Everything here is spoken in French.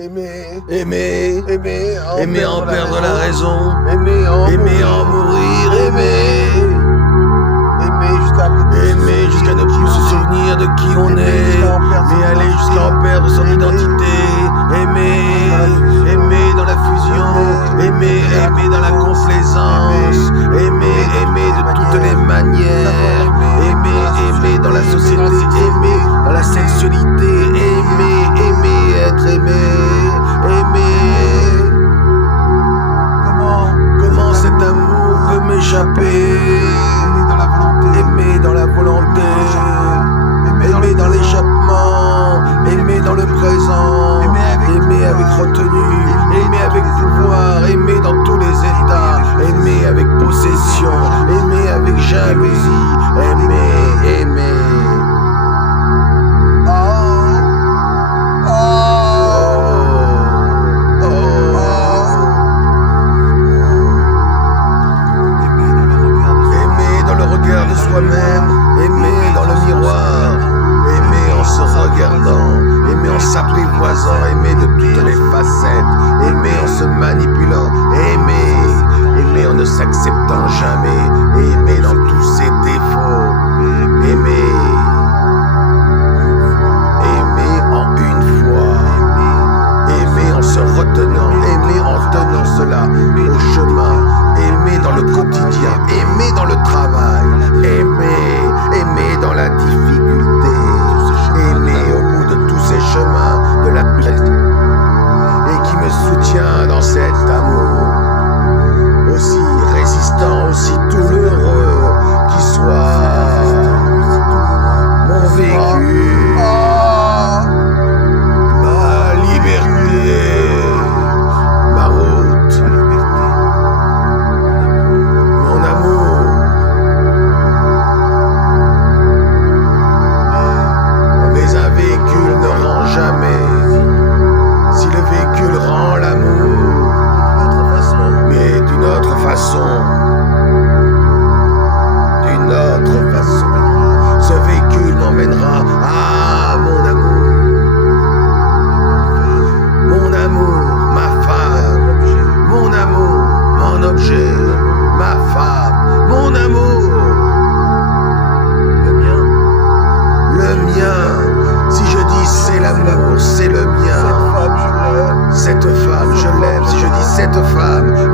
aimer en perdre la raison, aimer en mourir, aimer jusqu'à ne plus se souvenir de qui on est, mais aller jusqu'à en perdre son identité, aimer dans la fusion, aimer dans la complaisance, aimer de toutes les manières, aimer dans la société, aimer dans la sexualité, aimer être aimé, comment cet amour peut m'échapper, aimer dans la volonté, aimer dans l'échappement, aimer dans le présent, aimer avec retenue, aimer avec pouvoir, aimer dans tous les états, aimer avec possession, aimer avec jalousie, aimer. De soi-même, aimer dans le miroir, aimer en se regardant, aimer en s'apprivoisant, aimer de toutes les facettes, aimer en se manipulant, aimer en ne s'acceptant jamais, aimer dans tous ses défauts, aimer en une fois, aimer en se retenant, aimer en tenant cela au chemin, aimer dans le quotidien, aimer dans le travail, aimer dans la difficulté, aimer au bout de tous ces chemins de la vie et qui me soutient dans cet amour, aussi résistant, aussi douloureux qui soit mon vécu, ma liberté, ma route, mon amour. Mais un véhicule ne rend jamais. Si le véhicule rend l'amour, mais d'une autre façon, ce véhicule m'emmènera à mon amour, ma femme, mon amour, mon objet, ma femme, mon amour, le mien. Si je dis c'est l'amour, c'est le mien. Cette femme, je l'aime. Si je dis cette femme,